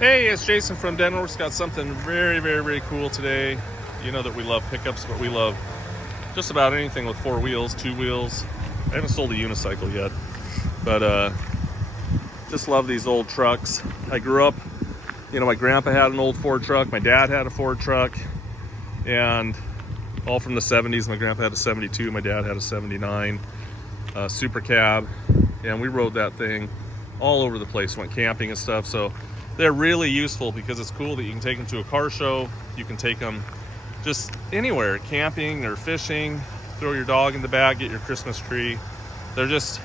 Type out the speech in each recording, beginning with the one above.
Hey, it's Jason from Denwerks. Got something very cool today. You know that we love pickups, but we love just about anything with four wheels, two wheels. I haven't sold a unicycle yet, but just love these old trucks. I grew up, my grandpa had an old Ford truck, my dad had a Ford truck, and all from the 70s. My grandpa had a 72, my dad had a 79 Super Cab, and we rode that thing all over the place, went camping and stuff. So they're really useful because it's cool that you can take them to a car show. You can take them just anywhere, camping or fishing, throw your dog in the back, get your Christmas tree. They're just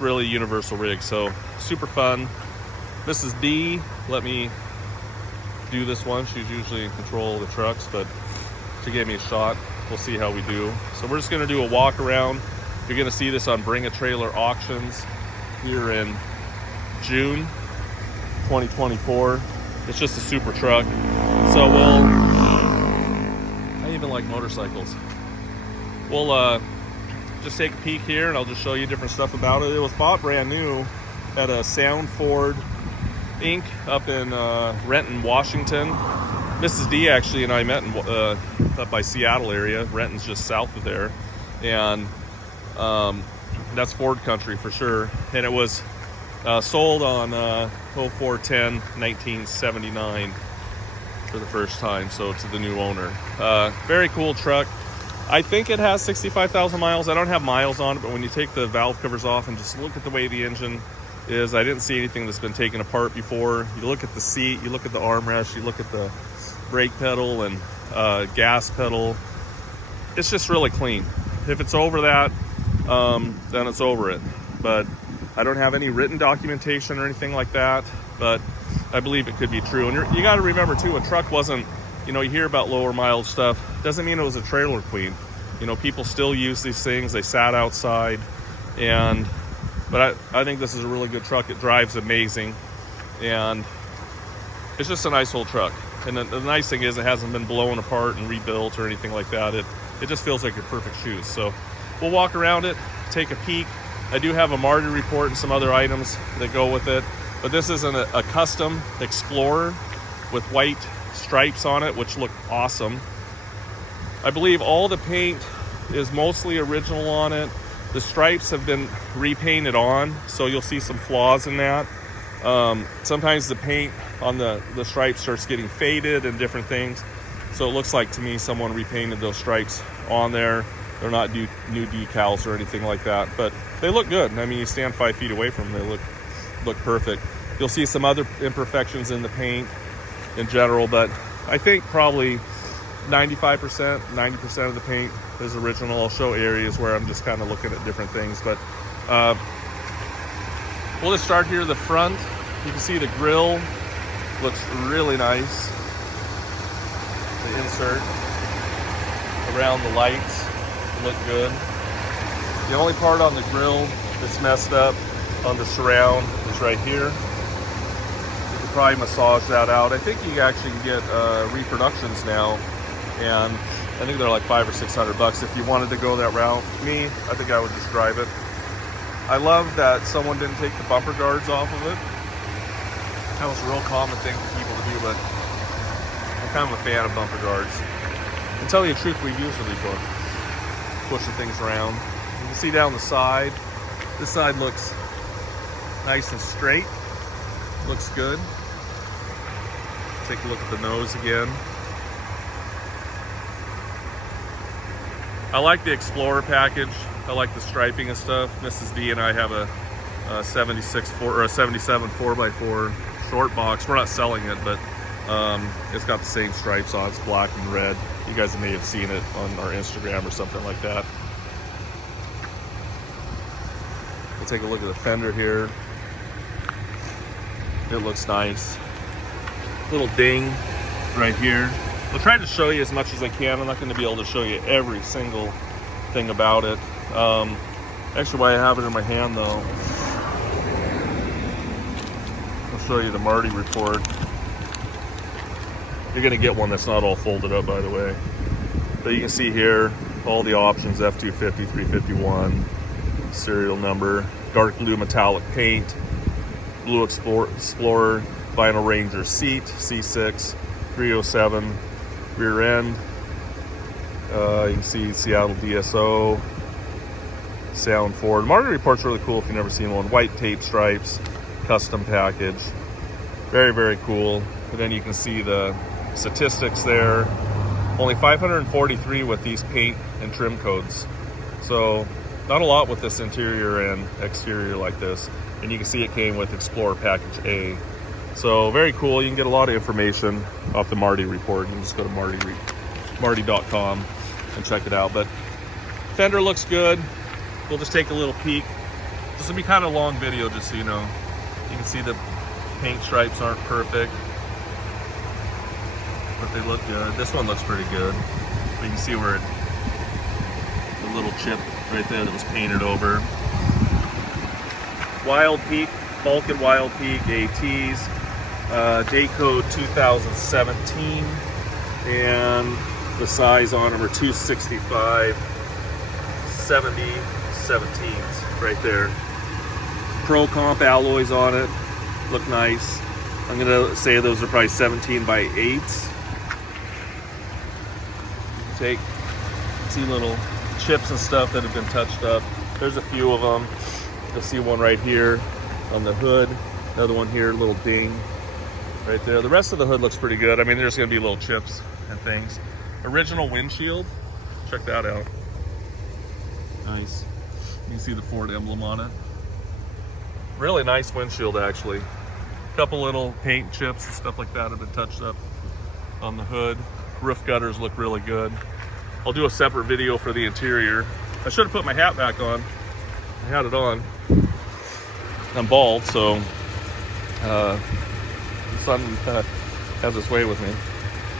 really universal rigs. So super fun. Mrs. D let me do this one. She's usually in control of the trucks, but she gave me a shot. We'll see how we do. So we're just gonna do a walk around. You're gonna see this on Bring a Trailer auctions here in June 2024. It's just a super truck. So I even like motorcycles. We'll just take a peek here and I'll just show you different stuff about it. It was bought brand new at a Sound Ford Inc. up in Renton, Washington. Mrs. D actually and I met in, up by Seattle area. Renton's just south of there. And that's Ford country for sure. And it was sold on 04/10/1979 for the first time, so to the new owner. Very cool truck. I think it has 65,000 miles. I don't have miles on it, but when you take the valve covers off and just look at the way the engine is, I didn't see anything that's been taken apart before. You look at the seat, you look at the armrest, you look at the brake pedal and gas pedal. It's just really clean. If it's over that, then it's over it. But I don't have any written documentation or anything like that, but I believe it could be true. And you got to remember too, a truck wasn't, you hear about lower mileage stuff, doesn't mean it was a trailer queen. People still use these things. They sat outside, but I think this is a really good truck. It drives amazing, and it's just a nice old truck. And the nice thing is it hasn't been blown apart and rebuilt or anything like that. It just feels like your perfect shoes. So we'll walk around it, take a peek. I do have a Marty report and some other items that go with it, but this isn't a custom Explorer with white stripes on it, which look awesome. I believe all the paint is mostly original on it. The stripes have been repainted on, so you'll see some flaws in that. Sometimes the paint on the stripes starts getting faded and different things. So it looks like to me someone repainted those stripes on there. They're not new decals or anything like that, but they look good. I mean, you stand 5 feet away from them, they look perfect. You'll see some other imperfections in the paint in general, but I think probably 90% of the paint is original. I'll show areas where I'm just kind of looking at different things, but we'll just start here at the front. You can see the grill looks really nice. The insert around the lights look good. The only part on the grill that's messed up on the surround is right here. You could probably massage that out. I think you actually can get reproductions now, and I think they're like $500 or $600 if you wanted to go that route. Me, I think I would just drive it. I love that someone didn't take the bumper guards off of it. That was a real common thing for people to do, but I'm kind of a fan of bumper guards. To tell you the truth, we usually push the things around. You can see down the side. This side looks nice and straight. Looks good. Take a look at the nose again. I like the Explorer package. I like the striping and stuff. Mrs. D and I have a 77 4x4 short box. We're not selling it, but it's got the same stripes on. It's black and red. You guys may have seen it on our Instagram or something like that. We'll take a look at the fender here. It looks nice. Little ding right here. I'll try to show you as much as I can. I'm not going to be able to show you every single thing about it. Actually, why I have it in my hand though, I'll show you the Marty report. You're going to get one that's not all folded up, by the way. But you can see here all the options: F250, 351, serial number, dark blue metallic paint, blue Explorer, Vinyl Ranger seat, C6, 307 rear end. You can see Seattle DSO, sound forward. Marty Report's really cool if you've never seen one. White tape stripes, custom package. Very, very cool. And then you can see the statistics there. Only 543 with these paint and trim codes. So not a lot with this interior and exterior like this. And you can see it came with Explorer Package A. So very cool. You can get a lot of information off the Marty Report. You can just go to marty.com and check it out. But fender looks good. We'll just take a little peek. This will be kind of a long video, just so you know. You can see the paint stripes aren't perfect, but they look good. This one looks pretty good. But you can see where the little chip right there that was painted over. Wild Peak, Vulcan Wild Peak ATs, date code 2017, and the size on them are 265 70 17s right there. Pro Comp alloys on it, look nice. I'm gonna say those are probably 17 by 8s. See little chips and stuff that have been touched up. There's a few of them. You'll see one right here on the hood. Another one here, little ding right there. The rest of the hood looks pretty good. I mean, there's gonna be little chips and things. Original windshield, check that out. Nice. You can see the Ford emblem on it. Really nice windshield, actually. Couple little paint chips and stuff like that have been touched up on the hood. Roof gutters look really good. I'll do a separate video for the interior. I should have put my hat back on. I had it on. I'm bald, so the sun has its way with me.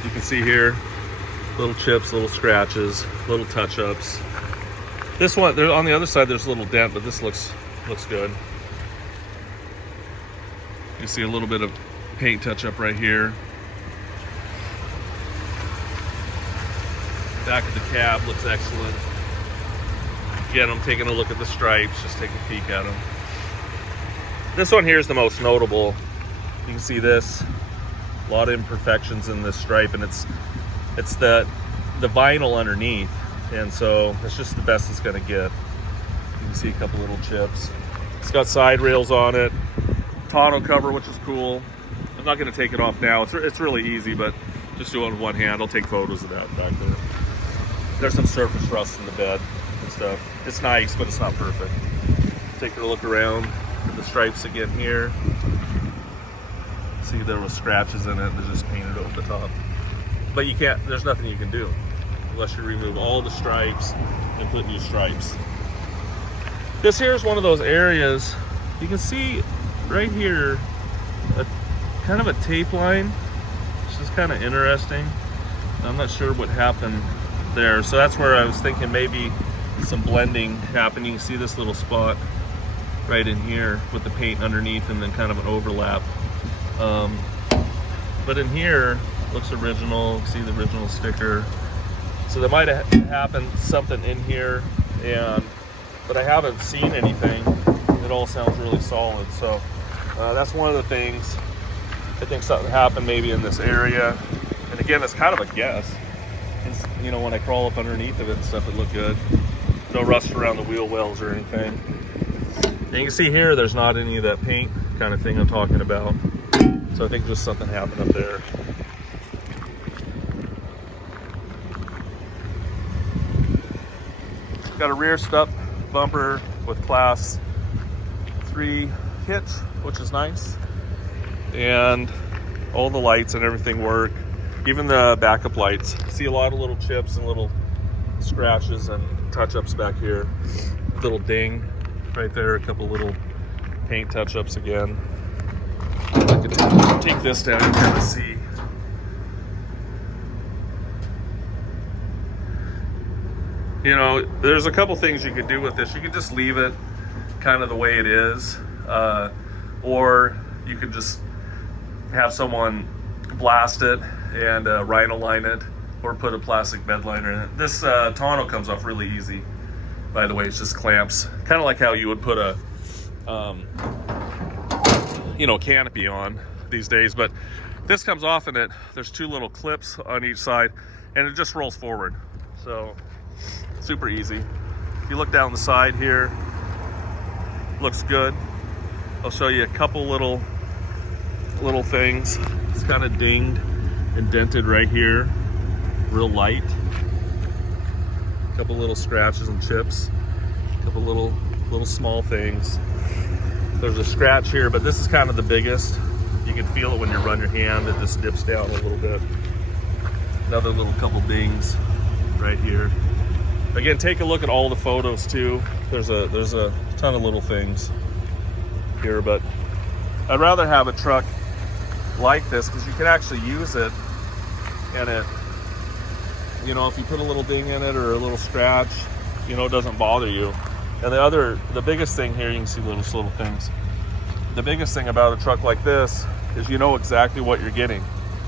You can see here, little chips, little scratches, little touch-ups. This one, there on the other side, there's a little dent, but this looks good. You see a little bit of paint touch-up right here. Back of the cab looks excellent. Again, I'm taking a look at the stripes, just take a peek at them. This one here is the most notable. You can see this, a lot of imperfections in this stripe, and it's the vinyl underneath, and so it's just the best it's gonna get. You can see a couple little chips. It's got side rails on it, tonneau cover, which is cool. I'm not gonna take it off now. It's really easy, but just do it with one hand. I'll take photos of that back there. There's some surface rust in the bed and stuff. It's nice, but it's not perfect. Take a look around at the stripes again here. See, there was scratches in it. They're just painted over the top. But you can't, there's nothing you can do unless you remove all the stripes and put new stripes. This here is one of those areas, you can see right here, kind of a tape line, which is kind of interesting. I'm not sure what happened there. So that's where I was thinking maybe some blending happened. You can see this little spot right in here with the paint underneath and then kind of an overlap. But in here, looks original. See the original sticker. So there might have happened something in here, but I haven't seen anything. It all sounds really solid. So that's one of the things. I think something happened maybe in this area. And again, it's kind of a guess. It's, you know, when I crawl up underneath of it and stuff, it looked good. No rust around the wheel wells or anything. And you can see here, there's not any of that paint kind of thing I'm talking about. So I think just something happened up there. Got a rear step bumper with class 3 hitch, which is nice. And all the lights and everything work. Even the backup lights. See a lot of little chips and little scratches and touch-ups back here. Little ding right there, a couple little paint touch-ups again. I could take this down and kind of see. You know, there's a couple things you could do with this. You could just leave it kind of the way it is, or you could just have someone blast it and rhino line it, or put a plastic bed liner in it. This tonneau comes off really easy, by the way. It's just clamps, kind of like how you would put a you know, canopy on. these days, but this comes off and there's two little clips on each side and it just rolls forward. So super easy. If you look down the side here, looks good. I'll show you a couple little things. It's kind of dinged and dented right here, real light. A couple little scratches and chips, a couple little small things. There's a scratch here, but this is kind of the biggest. You can feel it when you run your hand. It just dips down a little bit. Another little couple dings right here. Again, take a look at all the photos too. There's a ton of little things here, but I'd rather have a truck like this because you can actually use it, and it, you know, if you put a little ding in it or a little scratch, you know, it doesn't bother you. And the biggest thing here, you can see little things. The biggest thing about a truck like this is you know exactly what you're getting.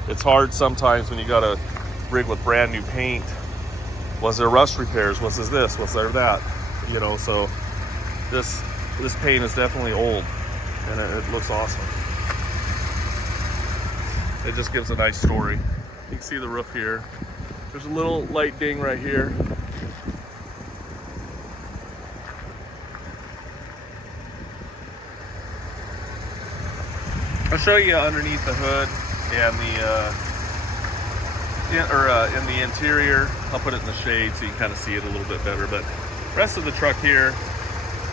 It's hard sometimes when you got a rig with brand new paint. Was there rust repairs? Was there this? Was there that? You know, so this paint is definitely old, and it looks awesome. It just gives a nice story. You can see the roof here. There's a little light ding right here. I'll show you underneath the hood and in the interior. I'll put it in the shade so you can kind of see it a little bit better. But the rest of the truck here,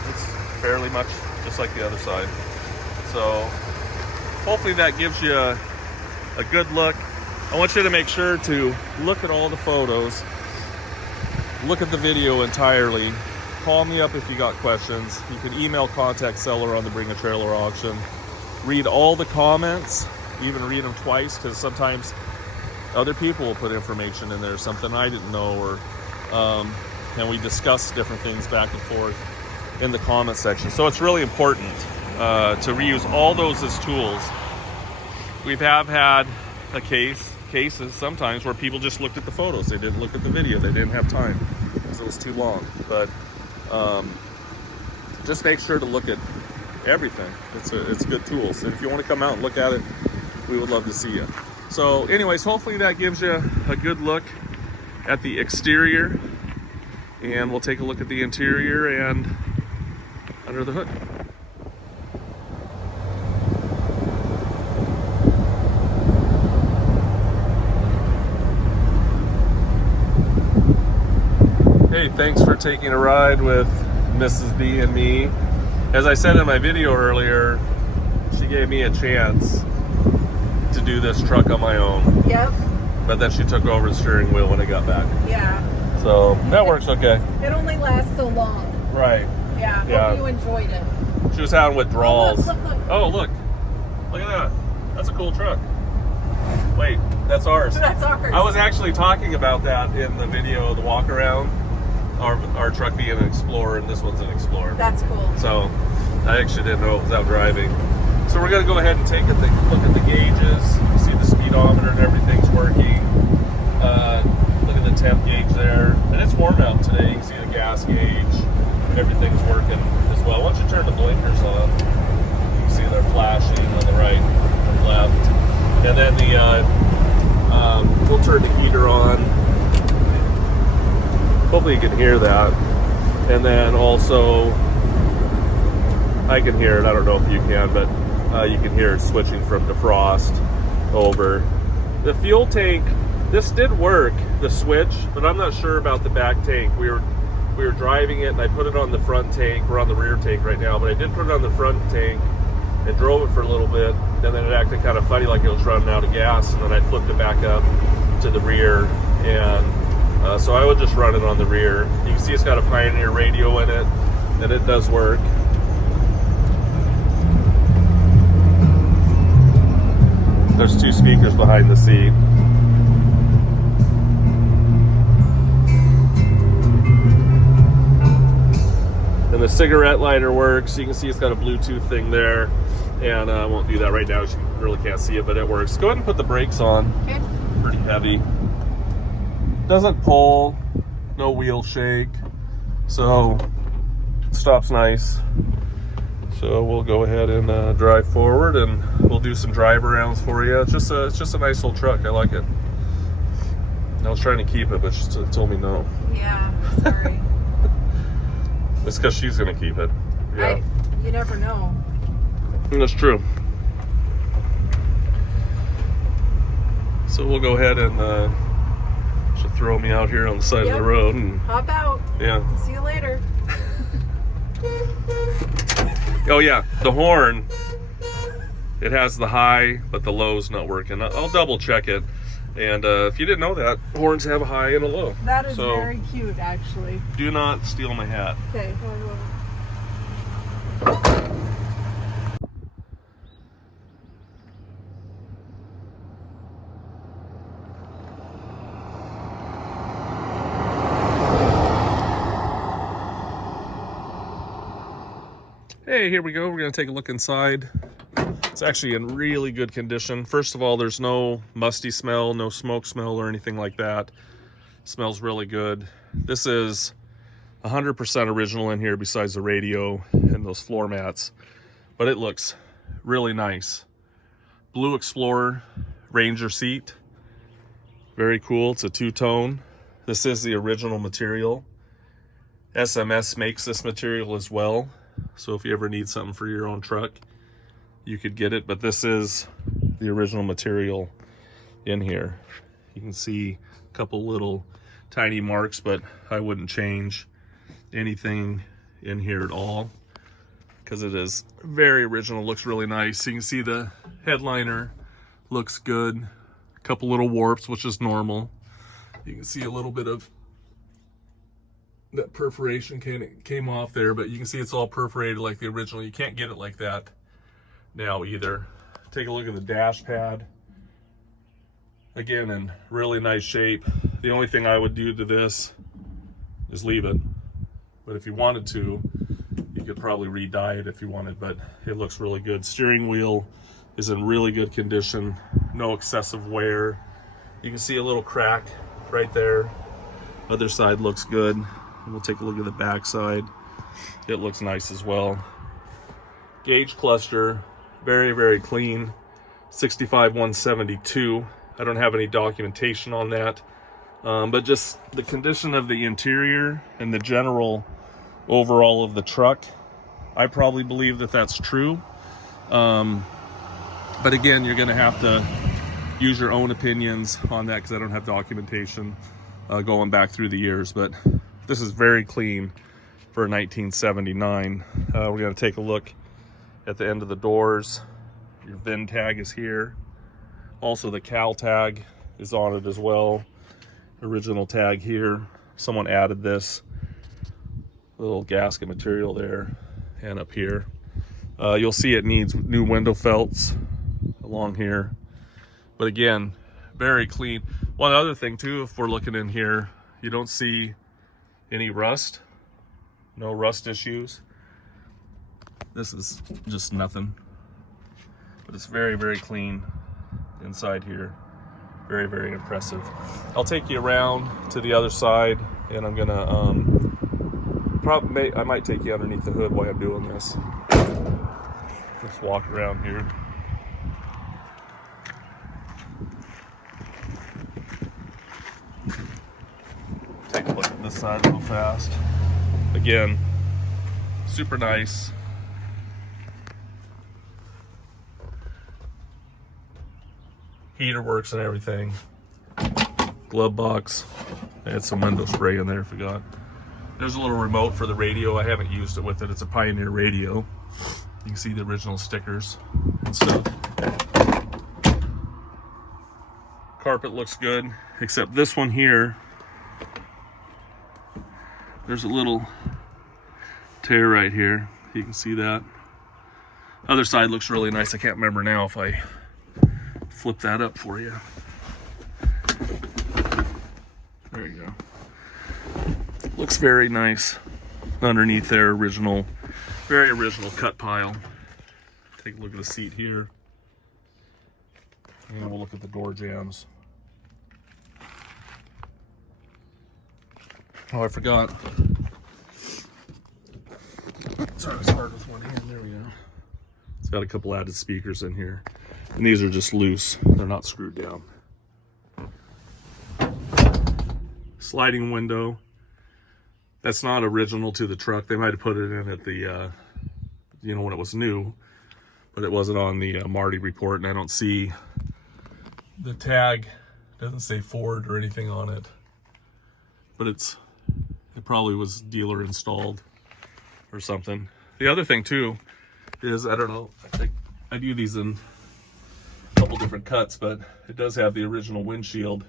it's fairly much just like the other side. So hopefully that gives you a good look. I want you to make sure to look at all the photos, look at the video entirely. Call me up if you got questions. You can email contact seller on the Bring a Trailer auction. Read all the comments, even read them twice, because sometimes other people will put information in there, something I didn't know, or and we discuss different things back and forth in the comment section. So it's really important to reuse all those as tools. We have had cases sometimes where people just looked at the photos. They didn't look at the video. They didn't have time because it was too long. But just make sure to look at everything. It's good tools. And if you want to come out and look at it, we would love to see you. So anyways, hopefully that gives you a good look at the exterior, and we'll take a look at the interior and under the hood. Hey, thanks for taking a ride with Mrs. B and me. As I said in my video earlier, she gave me a chance to do this truck on my own. Yep. But then she took over the steering wheel when I got back. Yeah. So that works okay. It only lasts so long. Right. Yeah. Hope you enjoyed it. She was having withdrawals. Oh, look. Oh, look. Look at that. That's a cool truck. Wait, that's ours. That's ours. I was actually talking about that in the video, the walk around. Our truck being an Explorer, and this one's an Explorer. That's cool. So I actually didn't know it was out driving. So we're going to go ahead and take a look at the gauges. You see the speedometer and everything's working. Look at the temp gauge there. And it's warm out today. You can see the gas gauge. Everything's working as well. Once you turn the blinkers on, you can see they're flashing on the right and left. And then we'll turn the heater on. Hopefully you can hear that. And then also, I can hear it. I don't know if you can, but you can hear it switching from defrost over. The fuel tank, this did work, the switch, but I'm not sure about the back tank. We were driving it, and I put it on the front tank. We're on the rear tank right now, but I did put it on the front tank and drove it for a little bit, and then it acted kind of funny, like it was running out of gas, and then I flipped it back up to the rear, and so I would just run it on the rear. You can see it's got a Pioneer radio in it, and it does work. There's two speakers behind the seat. And the cigarette lighter works. You can see it's got a Bluetooth thing there. And I won't do that right now. You really can't see it, but it works. Go ahead and put the brakes on. Okay. Pretty heavy. Doesn't pull, no wheel shake, so stops nice. So we'll go ahead and drive forward, and we'll do some drive arounds for you. It's just a nice little truck. I like it. I was trying to keep it, but she told me no. Yeah, sorry. It's because she's gonna keep it. Yeah, You never know. that's true. So we'll go ahead and she'll throw me out here on the side of the road, and Hop out. yeah. See you later. Oh yeah, the horn. It has the high, but the low's not working. I'll double check it. And if you didn't know that, horns have a high and a low. That is so very cute, actually. do not steal my hat. Okay. Hey, here we go. We're going to take a look inside. It's actually in really good condition. First of all, there's no musty smell, no smoke smell or anything like that. It smells really good. This is 100% original in here besides the radio and those floor mats. But it looks really nice. Blue Explorer Ranger seat. Very cool. It's a two-tone. This is the original material. SMS makes this material as well. So if you ever need something for your own truck, you could get it, but this is the original material in here. You can see a couple little tiny marks, but I wouldn't change anything in here at all because it is very original. Looks really nice. You can see the headliner looks good. A couple little warps, which is normal. You can see a little bit of that perforation came off there, but you can see it's all perforated like the original. You can't get it like that now either. Take a look at the dash pad. Again, in really nice shape. The only thing I would do to this is leave it. But if you wanted to, you could probably re-dye it if you wanted, but it looks really good. Steering wheel is in really good condition. No excessive wear. You can see a little crack right there. Other side looks good. We'll take a look at the back side. It looks nice as well. Gauge cluster, very, very clean. 65-172. I don't have any documentation on that. But just the condition of the interior and the general overall of the truck, I probably believe that that's true. But again, you're gonna have to use your own opinions on that because I don't have documentation going back through the years. But this is very clean for a 1979. We're gonna take a look at the end of the doors. Your VIN tag is here. Also the Cal tag is on it as well. Original tag here. Someone added this little gasket material there and up here. You'll see it needs new window felts along here. But again, very clean. One other thing too, if we're looking in here, you don't see any rust. No rust issues. This is just nothing. But it's very, very clean inside here. Very, very impressive. I'll take you around to the other side, and I'm gonna I might take you underneath the hood while I'm doing this. Let's walk around here. Take a look at this side real fast. Again, super nice. Heater works and everything. Glove box. I had some window spray in there, forgot. There's a little remote for the radio. I haven't used it with it. It's a Pioneer radio. You can see the original stickers and stuff. Carpet looks good, except this one here. There's a little tear right here. You can see that. Other side looks really nice. I can't remember now if I flip that up for you. There you go. Looks very nice underneath their original, very original cut pile. Take a look at the seat here. And we'll look at the door jambs. Oh, I forgot. Sorry, it's hard with one hand. There we go. It's got a couple added speakers in here. And these are just loose. They're not screwed down. Sliding window. That's not original to the truck. They might have put it in at the, when it was new. But it wasn't on the Marty report. And I don't see the tag. It doesn't say Ford or anything on it. But it probably was dealer installed or something. The other thing too is, I don't know, I think I do these in a couple different cuts, but it does have the original windshield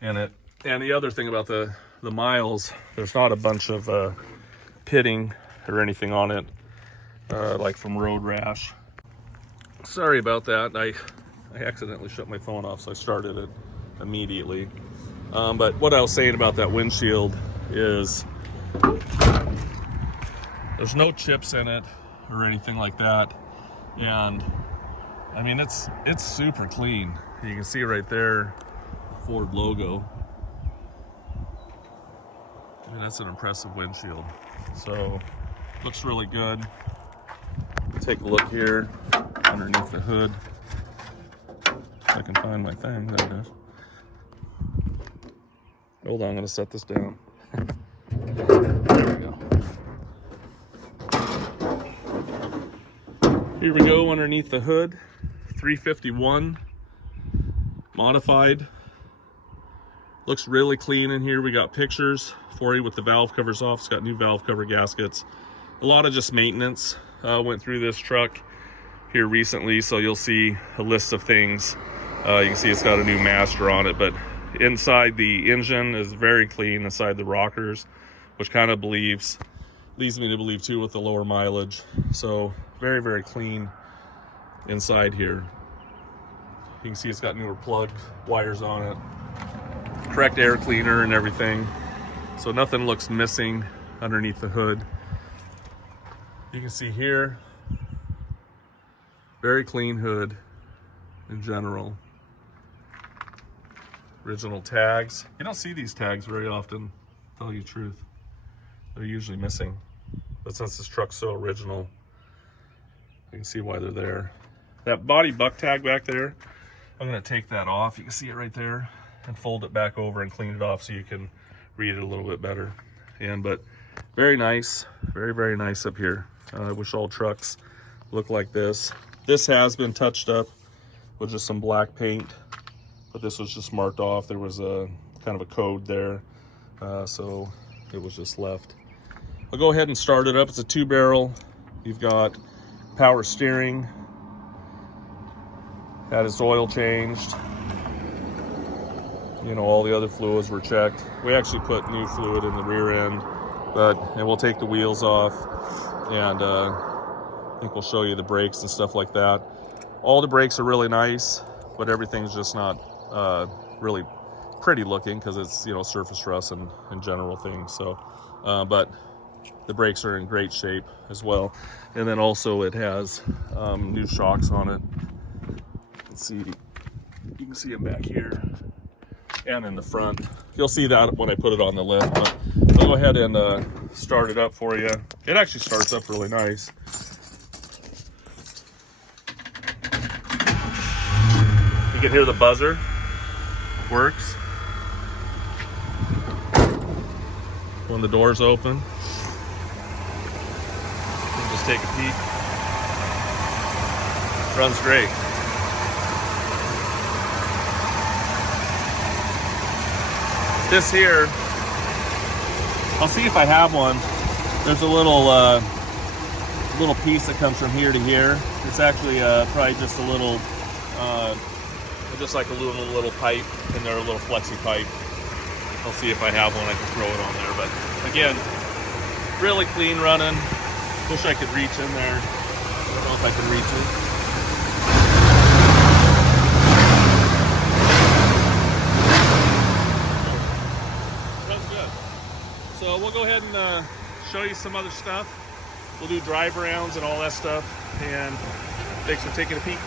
in it. And the other thing about the miles, there's not a bunch of pitting or anything on it, like from road rash. Sorry about that. I accidentally shut my phone off, so I started it immediately. But what I was saying about that windshield is there's no chips in it or anything like that. And I mean, it's super clean. You can see right there, Ford logo. I mean, that's an impressive windshield. So, looks really good. Take a look here underneath the hood. If I can find my thing, there it is. Hold on, I'm gonna set this down. There we go. Here we go underneath the hood. 351 modified. Looks really clean in here. We got pictures for you with the valve covers off. It's got new valve cover gaskets. A lot of just maintenance went through this truck here recently, so you'll see a list of things. You can see it's got a new master on it, but inside the engine is very clean. Inside the rockers, which kind of leads me to believe too with the lower mileage. So very, very clean inside here. You can see it's got newer plug wires on it, correct air cleaner and everything. So nothing looks missing underneath the hood. You can see here, very clean hood in general. Original tags. You don't see these tags very often, to tell you the truth. They're usually missing. But since this truck's so original, you can see why they're there. That body buck tag back there, I'm gonna take that off. You can see it right there, and fold it back over and clean it off so you can read it a little bit better. But very nice, very, very nice up here. I wish all trucks look like this. This has been touched up with just some black paint, but this was just marked off. There was a kind of a code there, so it was just left. I'll go ahead and start it up. It's a 2-barrel. You've got power steering. Had its oil changed. You know, all the other fluids were checked. We actually put new fluid in the rear end, and we'll take the wheels off, and I think we'll show you the brakes and stuff like that. All the brakes are really nice, but everything's just not really pretty looking because it's, surface rust and general things. So, but the brakes are in great shape as well. And then also it has new shocks on it. You can see them back here and in the front. You'll see that when I put it on the lift, but I'll go ahead and start it up for you. It actually starts up really nice. You can hear the buzzer. Works when the doors open. You can just take a peek. Runs great. This here, I'll see if I have one. There's a little piece that comes from here to here. It's actually probably just a little, just like a little pipe in there, a little flexi pipe. I'll see if I have one. I can throw it on there. But again, really clean running. Wish I could reach in there. I don't know if I can reach it. So we'll go ahead and show you some other stuff. We'll do drive rounds and all that stuff. And thanks for taking a peek.